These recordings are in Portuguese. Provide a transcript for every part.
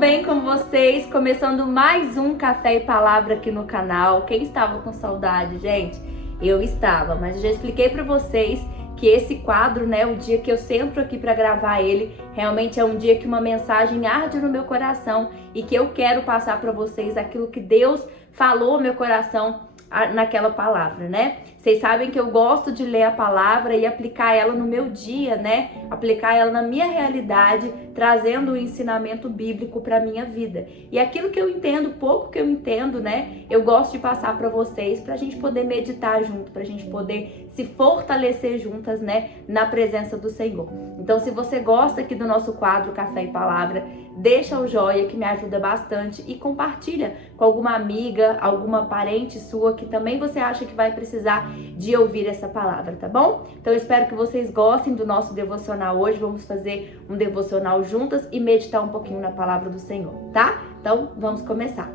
bem com vocês? Começando mais um Café e Palavra aqui no canal. Quem estava com saudade, gente? Eu estava, mas eu já expliquei para vocês que esse quadro, né, o dia que eu sento aqui para gravar ele, realmente é um dia que uma mensagem arde no meu coração e que eu quero passar para vocês aquilo que Deus falou no meu coração naquela palavra, né? Vocês sabem que eu gosto de ler a palavra e aplicar ela no meu dia, né? Aplicar ela na minha realidade, trazendo o ensinamento bíblico para minha vida. E aquilo que eu entendo, pouco que eu entendo, né? Eu gosto de passar para vocês, para a gente poder meditar junto, para a gente poder se fortalecer juntas, né? Na presença do Senhor. Então, se você gosta aqui do nosso quadro Café e Palavra, deixa o joinha que me ajuda bastante e compartilha com alguma amiga, alguma parente sua que também você acha que vai precisar de ouvir essa palavra, tá bom? Então eu espero que vocês gostem do nosso devocional hoje. Vamos fazer um devocional juntas e meditar um pouquinho na palavra do Senhor, tá? Então vamos começar.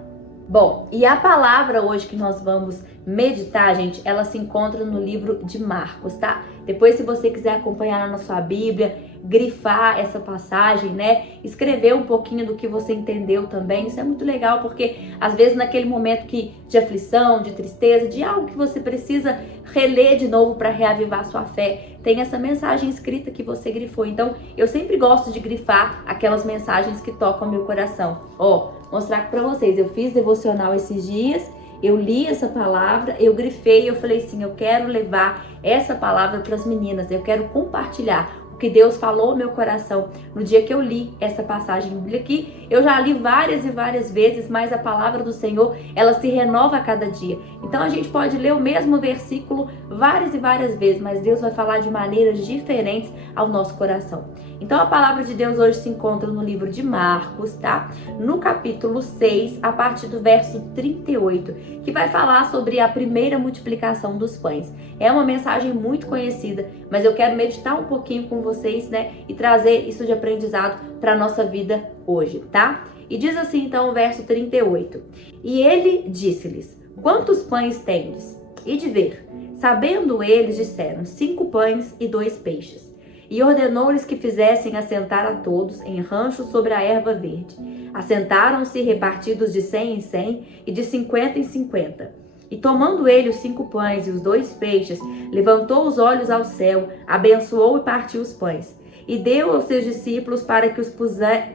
Bom, e a palavra hoje que nós vamos meditar, gente, ela se encontra no livro de Marcos, tá? Depois, se você quiser acompanhar na sua Bíblia, grifar essa passagem, né? Escrever um pouquinho do que você entendeu também. Isso é muito legal, porque às vezes naquele momento de aflição, de tristeza, de algo que você precisa reler de novo para reavivar sua fé, tem essa mensagem escrita que você grifou. Então, eu sempre gosto de grifar aquelas mensagens que tocam meu coração. Ó, mostrar para vocês, eu fiz devocional esses dias, eu li essa palavra, eu grifei, eu falei assim, eu quero levar essa palavra para as meninas, eu quero compartilhar o que Deus falou no meu coração no dia que eu li essa passagem bíblica aqui. Eu já li várias e várias vezes, mas a palavra do Senhor, ela se renova a cada dia. Então a gente pode ler o mesmo versículo várias e várias vezes, mas Deus vai falar de maneiras diferentes ao nosso coração. Então a palavra de Deus hoje se encontra no livro de Marcos, tá? No capítulo 6, a partir do verso 38, que vai falar sobre a primeira multiplicação dos pães. É uma mensagem muito conhecida, mas eu quero meditar um pouquinho com vocês, né? E trazer isso de aprendizado para a nossa vida hoje, tá? E diz assim então o verso 38. E ele disse-lhes, quantos pães tendes? E de ver. Sabendo eles, disseram, 5 pães e 2 peixes. E ordenou-lhes que fizessem assentar a todos em ranchos sobre a erva verde. Assentaram-se repartidos de 100 em 100 e de 50 em 50. E tomando ele os 5 pães e os 2 peixes, levantou os olhos ao céu, abençoou e partiu os pães. E deu aos seus discípulos para que os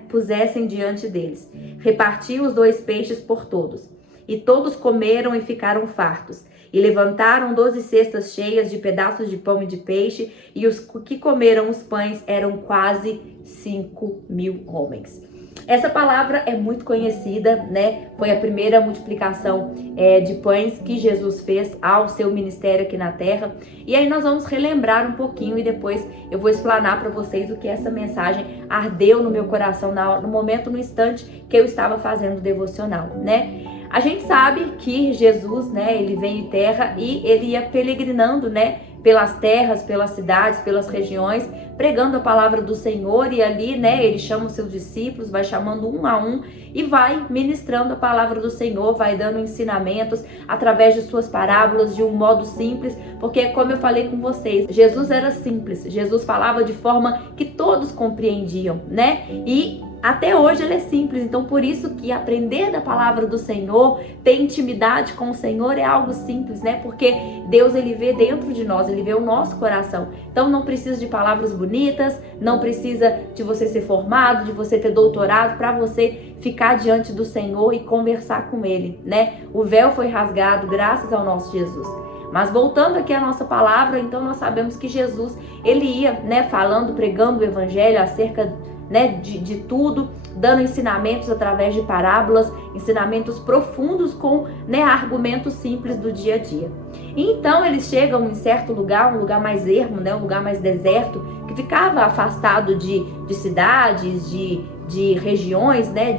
pusessem diante deles. Repartiu os 2 peixes por todos. E todos comeram e ficaram fartos. E levantaram 12 cestas cheias de pedaços de pão e de peixe, e os que comeram os pães eram quase 5.000 homens. Essa palavra é muito conhecida, né? Foi a primeira multiplicação de pães que Jesus fez ao seu ministério aqui na terra. E aí nós vamos relembrar um pouquinho e depois eu vou explanar para vocês o que essa mensagem ardeu no meu coração no momento, no instante que eu estava fazendo o devocional, né? A gente sabe que Jesus, né, ele veio em terra e ele ia peregrinando, né, pelas terras, pelas cidades, pelas regiões, pregando a palavra do Senhor, e ali, né, ele chama os seus discípulos, vai chamando um a um e vai ministrando a palavra do Senhor, vai dando ensinamentos através de suas parábolas de um modo simples, porque como eu falei com vocês, Jesus era simples, Jesus falava de forma que todos compreendiam, né, e até hoje ele é simples, então por isso que aprender da palavra do Senhor, ter intimidade com o Senhor é algo simples, né? Porque Deus, ele vê dentro de nós, ele vê o nosso coração. Então não precisa de palavras bonitas, não precisa de você ser formado, de você ter doutorado para você ficar diante do Senhor e conversar com ele, né? O véu foi rasgado graças ao nosso Jesus. Mas voltando aqui à nossa palavra, então nós sabemos que Jesus, ele ia, né, falando, pregando o evangelho acerca, né, de tudo, dando ensinamentos através de parábolas, ensinamentos profundos com, né, argumentos simples do dia a dia. E então eles chegam em certo lugar, um lugar mais ermo, né, um lugar mais deserto, que ficava afastado de cidades, de regiões, né,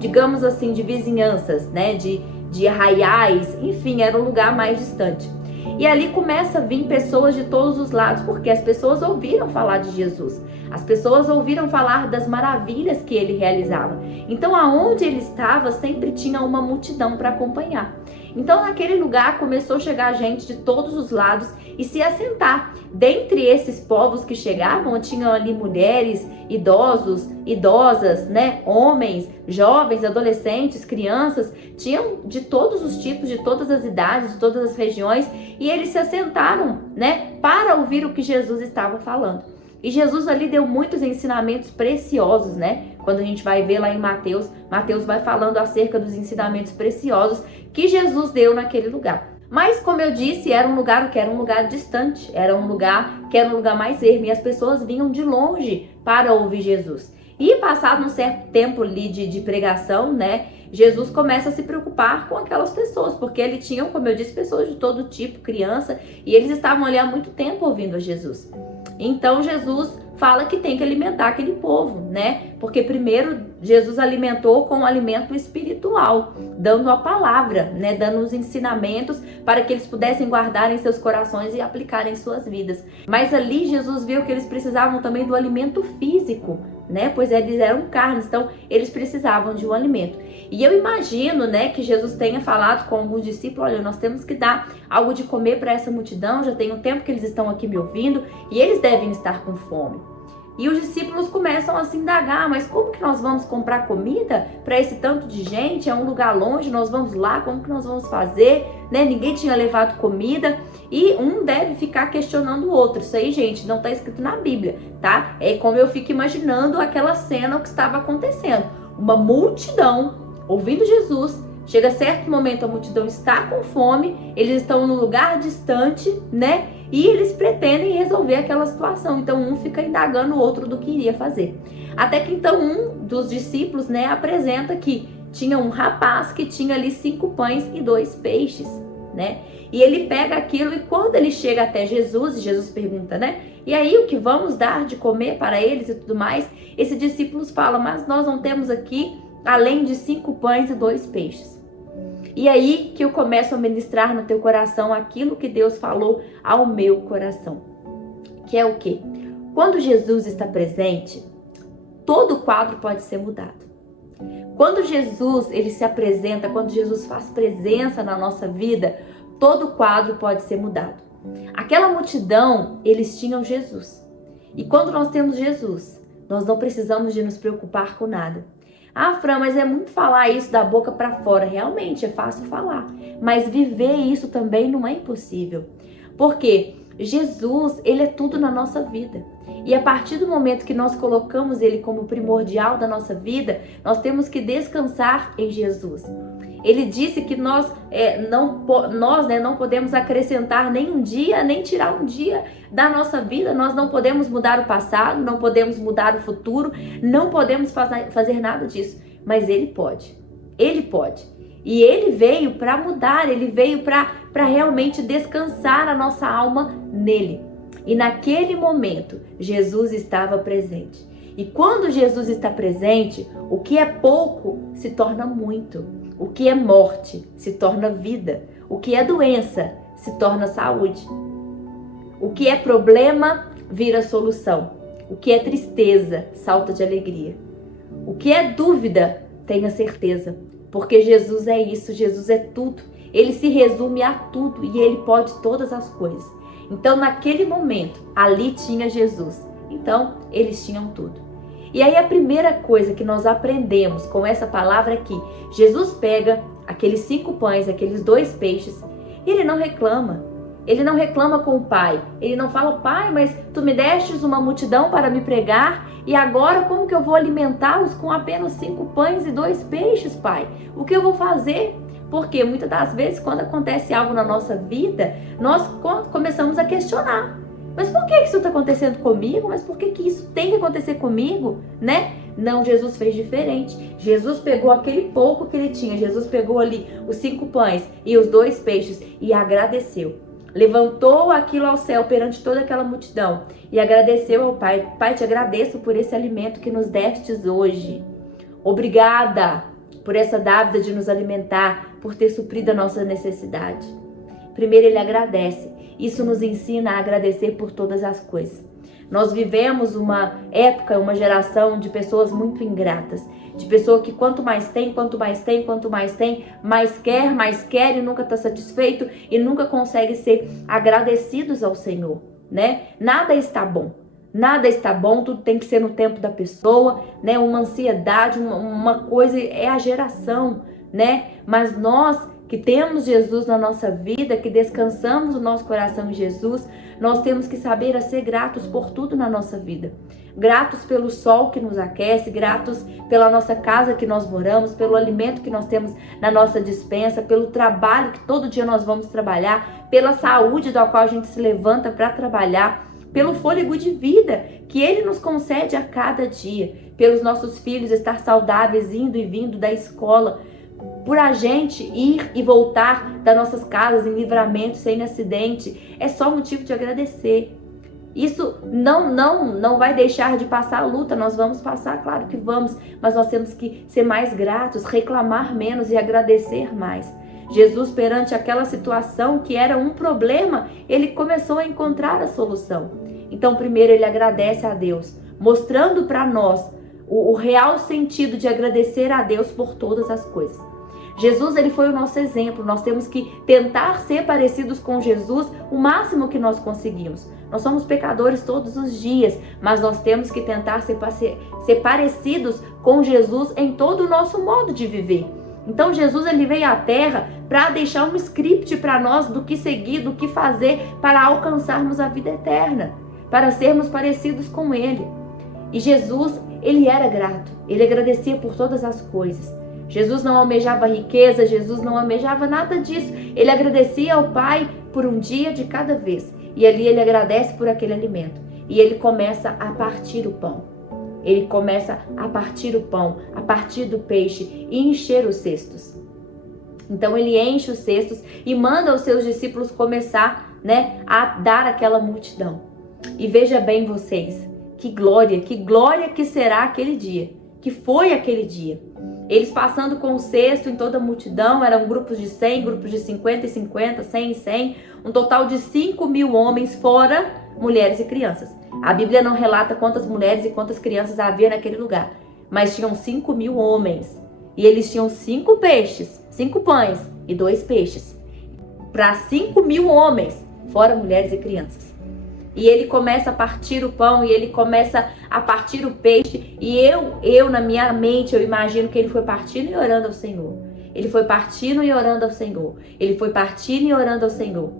digamos assim, de vizinhanças, né, de arraiais, enfim, era um lugar mais distante. E ali começa a vir pessoas de todos os lados, porque as pessoas ouviram falar de Jesus. As pessoas ouviram falar das maravilhas que ele realizava. Então, aonde ele estava, sempre tinha uma multidão para acompanhar. Então naquele lugar começou a chegar gente de todos os lados e se assentar. Dentre esses povos que chegavam, tinham ali mulheres, idosos, idosas, né? Homens, jovens, adolescentes, crianças, tinham de todos os tipos, de todas as idades, de todas as regiões, e eles se assentaram, né? Para ouvir o que Jesus estava falando. E Jesus ali deu muitos ensinamentos preciosos, né? Quando a gente vai ver lá em Mateus, Mateus vai falando acerca dos ensinamentos preciosos que Jesus deu naquele lugar. Mas, como eu disse, era um lugar distante, era um lugar mais ermo, e as pessoas vinham de longe para ouvir Jesus. E passado um certo tempo ali de pregação, né, Jesus começa a se preocupar com aquelas pessoas, porque ele tinha, como eu disse, pessoas de todo tipo, criança, e eles estavam ali há muito tempo ouvindo a Jesus. Então Jesus fala que tem que alimentar aquele povo, né? Porque primeiro Jesus alimentou com o alimento espiritual, dando a palavra, né? Dando os ensinamentos para que eles pudessem guardar em seus corações e aplicar em suas vidas. Mas ali Jesus viu que eles precisavam também do alimento físico, né? Pois eles eram carnes, então eles precisavam de um alimento. E eu imagino, né, que Jesus tenha falado com alguns discípulos: olha, nós temos que dar algo de comer para essa multidão, já tem um tempo que eles estão aqui me ouvindo e eles devem estar com fome. E os discípulos começam a se indagar: mas como que nós vamos comprar comida para esse tanto de gente? É um lugar longe, nós vamos lá, como que nós vamos fazer? Né? Ninguém tinha levado comida. E um deve ficar questionando o outro. Isso aí, gente, não está escrito na Bíblia, tá? É como eu fico imaginando aquela cena, o que estava acontecendo. Uma multidão ouvindo Jesus. Chega certo momento, a multidão está com fome, eles estão num lugar distante, né? E eles pretendem resolver aquela situação. Então um fica indagando o outro do que iria fazer. Até que então um dos discípulos, né, apresenta que tinha um rapaz que tinha ali 5 pães e 2 peixes, né? E ele pega aquilo, e quando ele chega até Jesus, Jesus pergunta, né? E aí, o que vamos dar de comer para eles e tudo mais? Esses discípulos falam: mas nós não temos aqui além de 5 pães e 2 peixes. E aí que eu começo a ministrar no teu coração aquilo que Deus falou ao meu coração. Que é o quê? Quando Jesus está presente, todo o quadro pode ser mudado. Quando Jesus ele se apresenta, quando Jesus faz presença na nossa vida, todo o quadro pode ser mudado. Aquela multidão, eles tinham Jesus. E quando nós temos Jesus, nós não precisamos de nos preocupar com nada. Ah, Fran, mas é muito falar isso da boca para fora. Realmente, é fácil falar. Mas viver isso também não é impossível. Porque Jesus, ele é tudo na nossa vida. E a partir do momento que nós colocamos ele como primordial da nossa vida, nós temos que descansar em Jesus. Ele disse que nós não podemos acrescentar nem um dia, nem tirar um dia da nossa vida. Nós não podemos mudar o passado, não podemos mudar o futuro, não podemos fazer nada disso. Mas Ele pode. Ele pode. E Ele veio para mudar, Ele veio para realmente descansar a nossa alma nele. E naquele momento, Jesus estava presente. E quando Jesus está presente, o que é pouco se torna muito. O que é morte se torna vida. O que é doença se torna saúde. O que é problema vira solução. O que é tristeza salta de alegria. O que é dúvida, tenha certeza. Porque Jesus é isso, Jesus é tudo. Ele se resume a tudo e Ele pode todas as coisas. Então naquele momento, ali tinha Jesus. Então eles tinham tudo. E aí a primeira coisa que nós aprendemos com essa palavra aqui, Jesus pega aqueles 5 pães, aqueles 2 peixes, e ele não reclama. Ele não reclama com o pai. Ele não fala: pai, mas tu me destes uma multidão para me pregar, e agora como que eu vou alimentá-los com apenas 5 pães e 2 peixes, pai? O que eu vou fazer? Porque muitas das vezes, quando acontece algo na nossa vida, nós começamos a questionar. Mas por que isso está acontecendo comigo? Mas por que isso tem que acontecer comigo? Né? Não, Jesus fez diferente. Jesus pegou aquele pouco que ele tinha. Jesus pegou ali os 5 pães e os 2 peixes e agradeceu. Levantou aquilo ao céu perante toda aquela multidão e agradeceu ao Pai. Pai, te agradeço por esse alimento que nos destes hoje. Obrigada por essa dávida de nos alimentar, por ter suprido a nossa necessidade. Primeiro ele agradece. Isso nos ensina a agradecer por todas as coisas. Nós vivemos uma época, uma geração de pessoas muito ingratas, de pessoa que quanto mais tem, mais quer e nunca está satisfeito e nunca consegue ser agradecidos ao Senhor, né? Nada está bom, tudo tem que ser no tempo da pessoa, né? Uma ansiedade, uma coisa, é a geração, né? Mas nós que temos Jesus na nossa vida, que descansamos o nosso coração em Jesus, nós temos que saber a ser gratos por tudo na nossa vida. Gratos pelo sol que nos aquece, gratos pela nossa casa que nós moramos, pelo alimento que nós temos na nossa despensa, pelo trabalho que todo dia nós vamos trabalhar, pela saúde da qual a gente se levanta para trabalhar, pelo fôlego de vida que Ele nos concede a cada dia, pelos nossos filhos estar saudáveis, indo e vindo da escola, por a gente ir e voltar das nossas casas em livramento, sem acidente, é só motivo de agradecer. Isso não vai deixar de passar a luta, nós vamos passar, claro que vamos, mas nós temos que ser mais gratos, reclamar menos e agradecer mais. Jesus, perante aquela situação que era um problema, ele começou a encontrar a solução. Então, primeiro ele agradece a Deus, mostrando para nós o real sentido de agradecer a Deus por todas as coisas. Jesus, ele foi o nosso exemplo. Nós temos que tentar ser parecidos com Jesus o máximo que nós conseguimos. Nós somos pecadores todos os dias, mas nós temos que tentar ser parecidos com Jesus em todo o nosso modo de viver. Então Jesus, ele veio à Terra para deixar um script para nós do que seguir, do que fazer para alcançarmos a vida eterna, para sermos parecidos com Ele. E Jesus, ele era grato, ele agradecia por todas as coisas. Jesus não almejava riqueza, Jesus não almejava nada disso. Ele agradecia ao Pai por um dia de cada vez. E ali ele agradece por aquele alimento. E ele começa a partir o pão. Ele começa a partir o pão, a partir do peixe e encher os cestos. Então ele enche os cestos e manda os seus discípulos começar, a dar aquela multidão. E veja bem vocês, que glória que será aquele dia, que foi aquele dia. Eles passando com o cesto em toda a multidão, eram grupos de 100, grupos de 50 e 50, 100 e 100, um total de 5.000 homens, fora mulheres e crianças. A Bíblia não relata quantas mulheres e quantas crianças havia naquele lugar, mas tinham 5.000 homens, e eles tinham 5 peixes, 5 pães e 2 peixes, para 5.000 homens, fora mulheres e crianças. E ele começa a partir o pão, e ele começa a partir o peixe. E eu na minha mente, eu imagino que ele foi partindo e orando ao Senhor. Ele foi partindo e orando ao Senhor. Ele foi partindo e orando ao Senhor.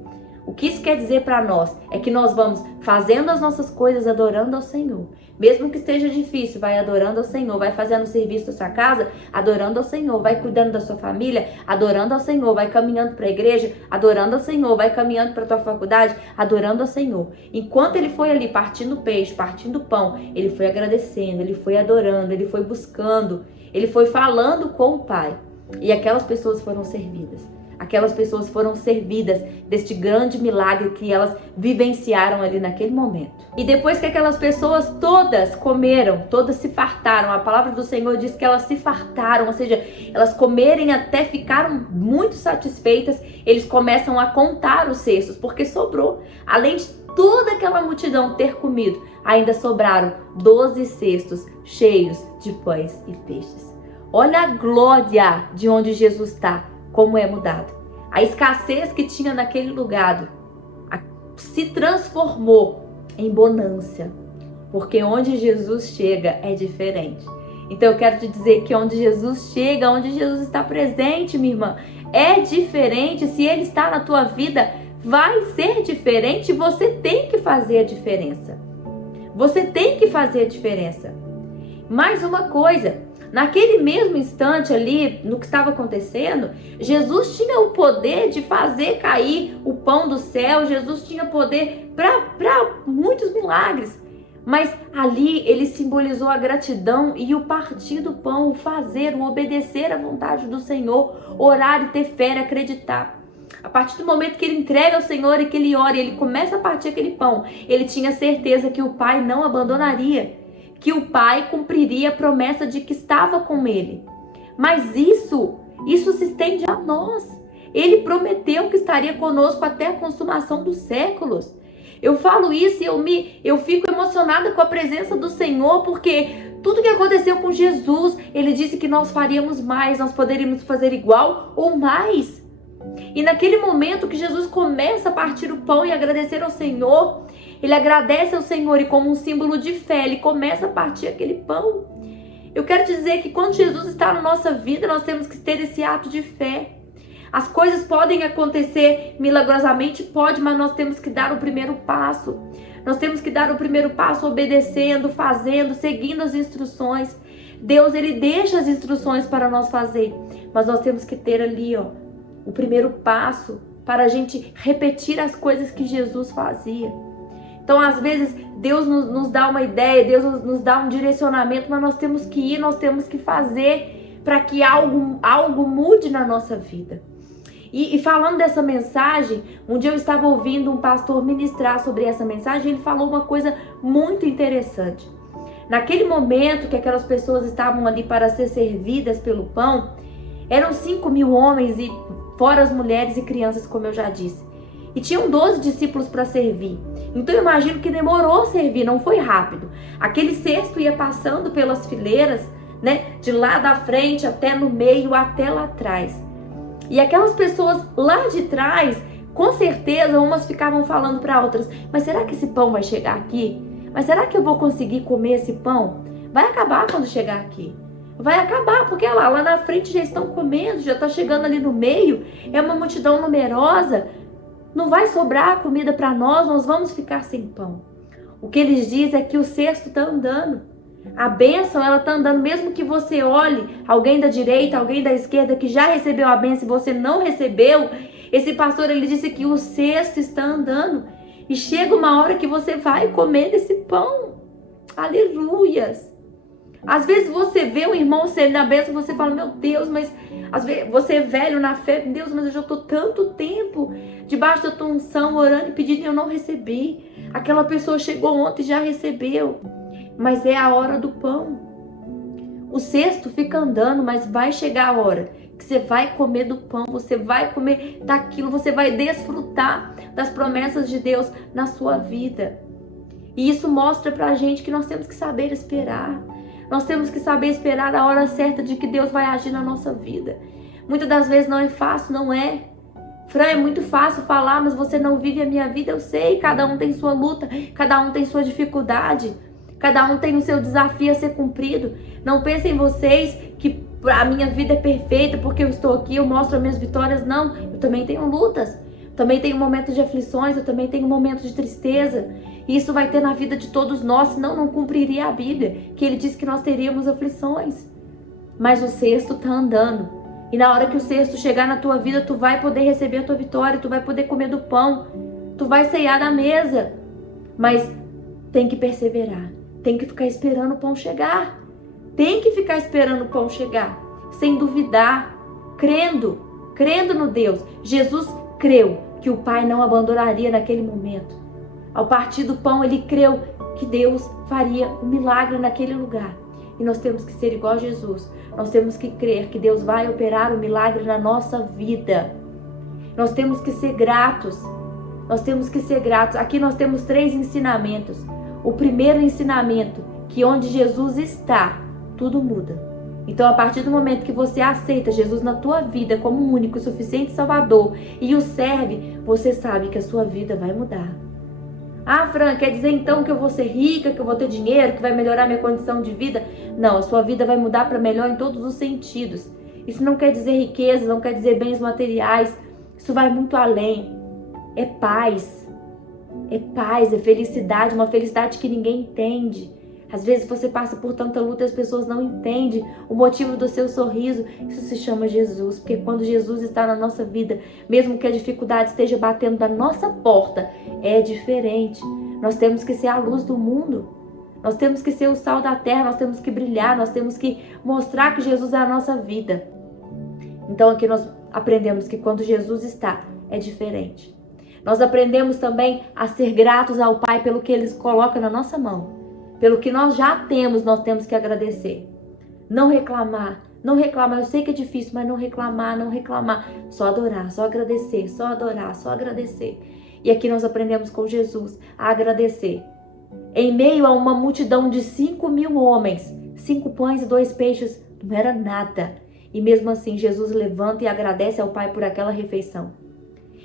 O que isso quer dizer para nós é que nós vamos fazendo as nossas coisas adorando ao Senhor. Mesmo que esteja difícil, vai adorando ao Senhor, vai fazendo o serviço da sua casa, adorando ao Senhor, vai cuidando da sua família, adorando ao Senhor, vai caminhando para a igreja, adorando ao Senhor, vai caminhando para a tua faculdade, adorando ao Senhor. Enquanto ele foi ali partindo peixe, partindo pão, ele foi agradecendo, ele foi adorando, ele foi buscando, ele foi falando com o Pai. E aquelas pessoas foram servidas. Aquelas pessoas foram servidas deste grande milagre que elas vivenciaram ali naquele momento. E depois que aquelas pessoas todas comeram, todas se fartaram, a palavra do Senhor diz que elas se fartaram, ou seja, elas comerem até ficaram muito satisfeitas, eles começam a contar os cestos, porque sobrou. Além de toda aquela multidão ter comido, ainda sobraram 12 cestos cheios de pães e peixes. Olha a glória de onde Jesus está. Como é mudado. A escassez que tinha naquele lugar se transformou em bonança. Porque onde Jesus chega é diferente. Então eu quero te dizer que onde Jesus chega, onde Jesus está presente, minha irmã, é diferente. Se Ele está na tua vida, vai ser diferente. Você tem que fazer a diferença. Você tem que fazer a diferença. Mais uma coisa. Naquele mesmo instante ali, no que estava acontecendo, Jesus tinha o poder de fazer cair o pão do céu. Jesus tinha poder para muitos milagres. Mas ali ele simbolizou a gratidão e o partir do pão, o fazer, o obedecer à vontade do Senhor, orar e ter fé e acreditar. A partir do momento que ele entrega ao Senhor e que ele ora e ele começa a partir aquele pão, ele tinha certeza que o Pai não abandonaria, que o Pai cumpriria a promessa de que estava com ele. Mas isso se estende a nós. Ele prometeu que estaria conosco até a consumação dos séculos. Eu falo isso e eu fico emocionada com a presença do Senhor, porque tudo que aconteceu com Jesus, Ele disse que nós faríamos mais, nós poderíamos fazer igual ou mais. E naquele momento que Jesus começa a partir o pão e agradecer ao Senhor, Ele agradece ao Senhor e como um símbolo de fé, Ele começa a partir aquele pão. Eu quero dizer que quando Jesus está na nossa vida, nós temos que ter esse ato de fé. As coisas podem acontecer milagrosamente, pode, mas nós temos que dar o primeiro passo. Nós temos que dar o primeiro passo obedecendo, fazendo, seguindo as instruções. Deus, Ele deixa as instruções para nós fazer, mas nós temos que ter ali, o primeiro passo para a gente repetir as coisas que Jesus fazia. Então, às vezes, Deus nos dá uma ideia, Deus nos dá um direcionamento, mas nós temos que ir, nós temos que fazer para que algo mude na nossa vida. E falando dessa mensagem, um dia eu estava ouvindo um pastor ministrar sobre essa mensagem, ele falou uma coisa muito interessante. Naquele momento que aquelas pessoas estavam ali para ser servidas pelo pão, eram 5.000 homens, e fora as mulheres e crianças, como eu já disse. E tinham 12 discípulos para servir. Então eu imagino que demorou a servir, não foi rápido. Aquele cesto ia passando pelas fileiras, né, de lá da frente até no meio, até lá atrás. E aquelas pessoas lá de trás, com certeza, umas ficavam falando para outras: mas será que esse pão vai chegar aqui? Mas será que eu vou conseguir comer esse pão? Vai acabar quando chegar aqui. Vai acabar, porque lá na frente já estão comendo, já está chegando ali no meio, é uma multidão numerosa. Não vai sobrar comida para nós vamos ficar sem pão. O que eles dizem é que o cesto está andando. A bênção, ela está andando, mesmo que você olhe alguém da direita, alguém da esquerda que já recebeu a bênção e você não recebeu. Esse pastor, ele disse que o cesto está andando e chega uma hora que você vai comer desse pão. Aleluias! Às vezes você vê um irmão sendo na bênção e você fala: meu Deus, mas às vezes você é velho na fé, Deus, mas eu já estou tanto tempo debaixo da tua unção, orando e pedindo e eu não recebi. Aquela pessoa chegou ontem e já recebeu. Mas é a hora do pão. O cesto fica andando, mas vai chegar a hora que você vai comer do pão, você vai comer daquilo, você vai desfrutar das promessas de Deus na sua vida. E isso mostra pra gente que nós temos que saber esperar. Nós temos que saber esperar a hora certa de que Deus vai agir na nossa vida. Muitas das vezes não é fácil, não é? Fran, é muito fácil falar, mas você não vive a minha vida, eu sei. Cada um tem sua luta, cada um tem sua dificuldade. Cada um tem o seu desafio a ser cumprido. Não pensem vocês que a minha vida é perfeita porque eu estou aqui, eu mostro as minhas vitórias. Não, eu também tenho lutas. Também tenho momentos de aflições, eu também tenho momentos de tristeza. E isso vai ter na vida de todos nós, senão não cumpriria a Bíblia, que ele diz que nós teríamos aflições. Mas o cesto está andando. E na hora que o cesto chegar na tua vida, tu vai poder receber a tua vitória, tu vai poder comer do pão, tu vai ceiar da mesa. Mas tem que perseverar. Tem que ficar esperando o pão chegar. Tem que ficar esperando o pão chegar. Sem duvidar. Crendo no Deus. Jesus creu que o Pai não abandonaria naquele momento. Ao partir do pão, ele creu que Deus faria um milagre naquele lugar. E nós temos que ser igual a Jesus. Nós temos que crer que Deus vai operar o milagre na nossa vida. Nós temos que ser gratos. Nós temos que ser gratos. Aqui nós temos 3 ensinamentos. O primeiro ensinamento, que onde Jesus está, tudo muda. Então, a partir do momento que você aceita Jesus na tua vida como um único e suficiente Salvador e o serve, você sabe que a sua vida vai mudar. Ah, Fran, quer dizer então que eu vou ser rica, que eu vou ter dinheiro, que vai melhorar minha condição de vida? Não, a sua vida vai mudar para melhor em todos os sentidos. Isso não quer dizer riqueza, não quer dizer bens materiais. Isso vai muito além. É paz. É paz, é felicidade, uma felicidade que ninguém entende. Às vezes você passa por tanta luta e as pessoas não entendem o motivo do seu sorriso. Isso se chama Jesus, porque quando Jesus está na nossa vida, mesmo que a dificuldade esteja batendo na nossa porta, é diferente. Nós temos que ser a luz do mundo. Nós temos que ser o sal da terra, nós temos que brilhar, nós temos que mostrar que Jesus é a nossa vida. Então aqui nós aprendemos que quando Jesus está, é diferente. Nós aprendemos também a ser gratos ao Pai pelo que Ele coloca na nossa mão. Pelo que nós já temos, nós temos que agradecer. Não reclamar, Não reclamar, eu sei que é difícil, mas não reclamar, não reclamar. Só adorar, só agradecer, só adorar, só agradecer. E aqui nós aprendemos com Jesus a agradecer. Em meio a uma multidão de 5.000 homens, 5 pães e 2 peixes, não era nada. E mesmo assim, Jesus levanta e agradece ao Pai por aquela refeição.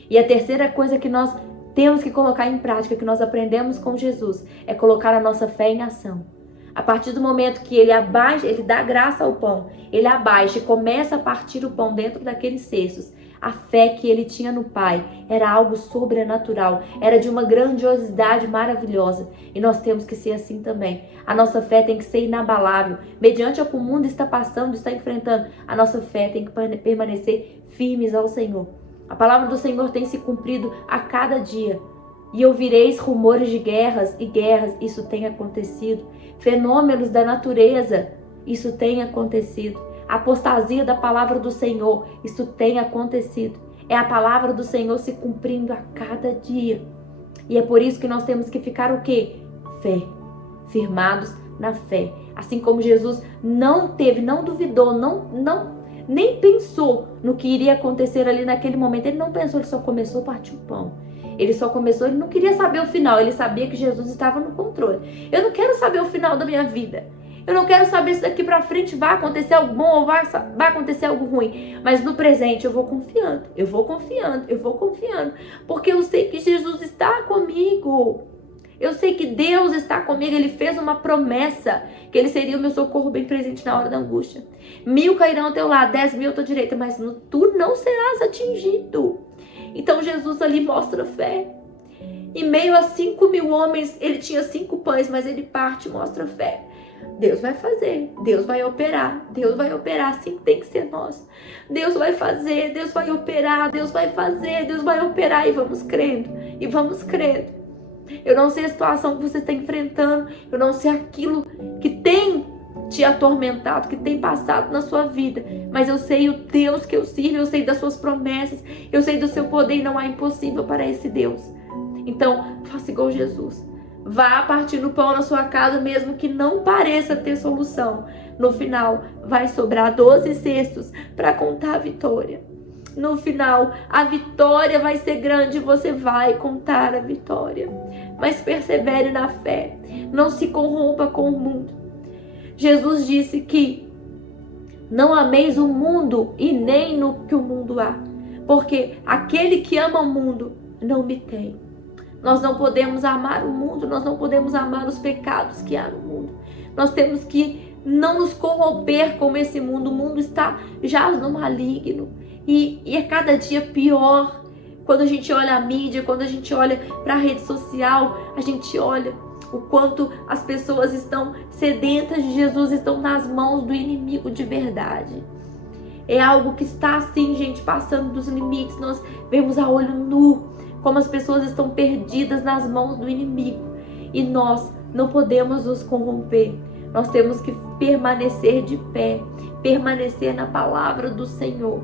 E a terceira coisa que nós temos que colocar em prática, que nós aprendemos com Jesus, é colocar a nossa fé em ação. A partir do momento que ele abaixa, ele dá graça ao pão, ele abaixa e começa a partir o pão dentro daqueles cestos. A fé que ele tinha no Pai era algo sobrenatural, era de uma grandiosidade maravilhosa. E nós temos que ser assim também. A nossa fé tem que ser inabalável. Mediante o que o mundo está passando, está enfrentando, a nossa fé tem que permanecer firmes ao Senhor. A palavra do Senhor tem se cumprido a cada dia. E ouvireis rumores de guerras e guerras, isso tem acontecido. Fenômenos da natureza, isso tem acontecido. A apostasia da palavra do Senhor, isso tem acontecido. É a palavra do Senhor se cumprindo a cada dia. E é por isso que nós temos que ficar o quê? Fé. Firmados na fé. Assim como Jesus não duvidou, nem pensou no que iria acontecer ali naquele momento. Ele não pensou, ele só começou a partir o pão. Ele só começou, ele não queria saber o final. Ele sabia que Jesus estava no controle. Eu não quero saber o final da minha vida. Eu não quero saber se daqui pra frente vai acontecer algo bom ou vai acontecer algo ruim. Mas no presente eu vou confiando. Eu vou confiando. Eu vou confiando. Porque eu sei que Jesus está comigo. Eu sei que Deus está comigo. Ele fez uma promessa que Ele seria o meu socorro bem presente na hora da angústia. 1.000 cairão ao teu lado, 10.000 à tua direita, mas tu não serás atingido. Então Jesus ali mostra fé. Em meio a 5.000 homens, ele tinha 5 pães, mas ele parte e mostra fé. Deus vai fazer, Deus vai operar, assim tem que ser nós. Deus vai fazer, Deus vai operar, Deus vai fazer, Deus vai operar, e vamos crendo, e vamos crendo. Eu não sei a situação que você está enfrentando, eu não sei aquilo que tem te atormentado, que tem passado na sua vida, mas eu sei o Deus que eu sirvo, eu sei das suas promessas, eu sei do seu poder, e não há impossível para esse Deus. Então, faça igual Jesus. Vá partir no pão na sua casa, mesmo que não pareça ter solução. No final, vai sobrar 12 cestos para contar a vitória. No final, a vitória vai ser grande e você vai contar a vitória. Mas persevere na fé. Não se corrompa com o mundo. Jesus disse que não ameis o mundo e nem no que o mundo há. Porque aquele que ama o mundo não me tem. Nós não podemos amar o mundo, nós não podemos amar os pecados que há no mundo. Nós temos que não nos corromper com esse mundo. O mundo está já no maligno e é cada dia pior. Quando a gente olha a mídia, quando a gente olha para a rede social, a gente olha o quanto as pessoas estão sedentas de Jesus, estão nas mãos do inimigo de verdade. É algo que está assim, gente, passando dos limites. Nós vemos a olho nu como as pessoas estão perdidas nas mãos do inimigo. E nós não podemos nos corromper. Nós temos que permanecer de pé, permanecer na palavra do Senhor,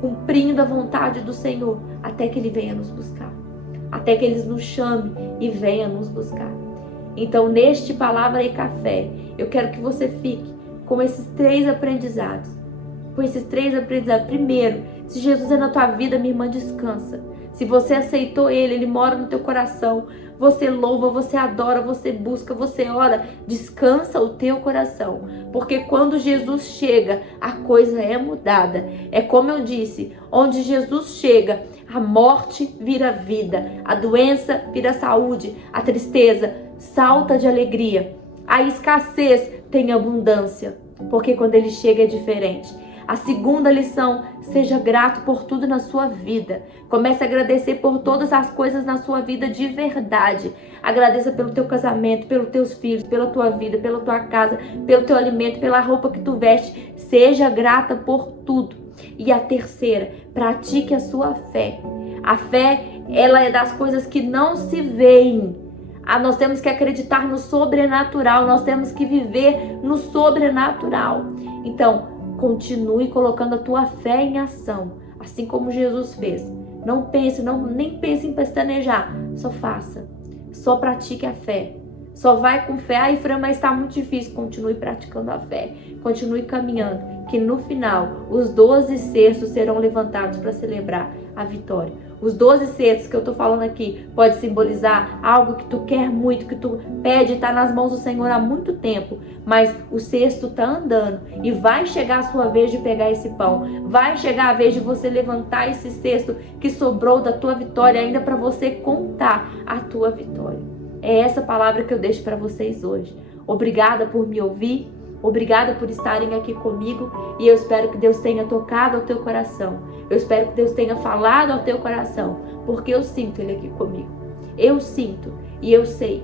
cumprindo a vontade do Senhor, até que Ele venha nos buscar, até que Ele nos chame e venha nos buscar. Então, neste Palavra e Café, eu quero que você fique com esses 3 aprendizados. Primeiro, se Jesus é na tua vida, minha irmã, descansa. Se você aceitou Ele mora no teu coração, você louva, você adora, você busca, você ora, descansa o teu coração. Porque quando Jesus chega, a coisa é mudada. É como eu disse, onde Jesus chega, a morte vira vida, a doença vira saúde, a tristeza salta de alegria, a escassez tem abundância, porque quando Ele chega é diferente. A segunda lição, seja grato por tudo na sua vida. Comece a agradecer por todas as coisas na sua vida de verdade. Agradeça pelo teu casamento, pelos teus filhos, pela tua vida, pela tua casa, pelo teu alimento, pela roupa que tu veste. Seja grata por tudo. E a terceira, pratique a sua fé. A fé, ela é das coisas que não se veem. Nós temos que acreditar no sobrenatural, nós temos que viver no sobrenatural. Então, continue colocando a tua fé em ação, assim como Jesus fez. Nem pense em pestanejar, só faça, só pratique a fé, Só vai com fé. Ai, Fran, mas está muito difícil. Continue praticando a fé. Continue caminhando. Que no final, os 12 cestos serão levantados para celebrar a vitória. Os 12 cestos que eu tô falando aqui pode simbolizar algo que tu quer muito, que tu pede, tá nas mãos do Senhor há muito tempo, mas o cesto tá andando e vai chegar a sua vez de pegar esse pão. Vai chegar a vez de você levantar esse cesto que sobrou da tua vitória ainda para você contar a tua vitória. É essa palavra que eu deixo para vocês hoje. Obrigada por me ouvir. Obrigada por estarem aqui comigo e eu espero que Deus tenha tocado ao teu coração. Eu espero que Deus tenha falado ao teu coração, porque eu sinto Ele aqui comigo. Eu sinto e eu sei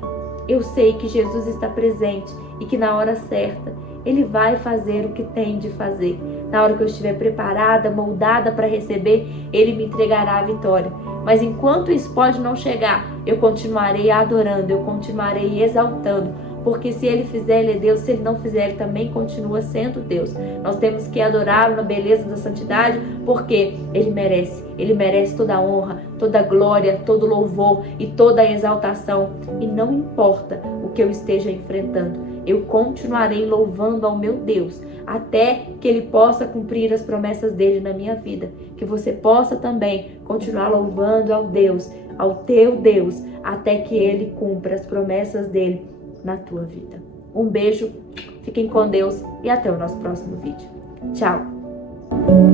que Jesus está presente e que na hora certa Ele vai fazer o que tem de fazer. Na hora que eu estiver preparada, moldada para receber, Ele me entregará a vitória. Mas enquanto isso pode não chegar, eu continuarei adorando, eu continuarei exaltando. Porque se Ele fizer, Ele é Deus. Se Ele não fizer, Ele também continua sendo Deus. Nós temos que adorá-lo na beleza da santidade, porque Ele merece toda a honra, toda a glória, todo o louvor e toda a exaltação. E não importa o que eu esteja enfrentando, eu continuarei louvando ao meu Deus, até que Ele possa cumprir as promessas dEle na minha vida. Que você possa também continuar louvando ao Deus, ao teu Deus, até que Ele cumpra as promessas dEle na tua vida. Um beijo, fiquem com Deus e até o nosso próximo vídeo. Tchau!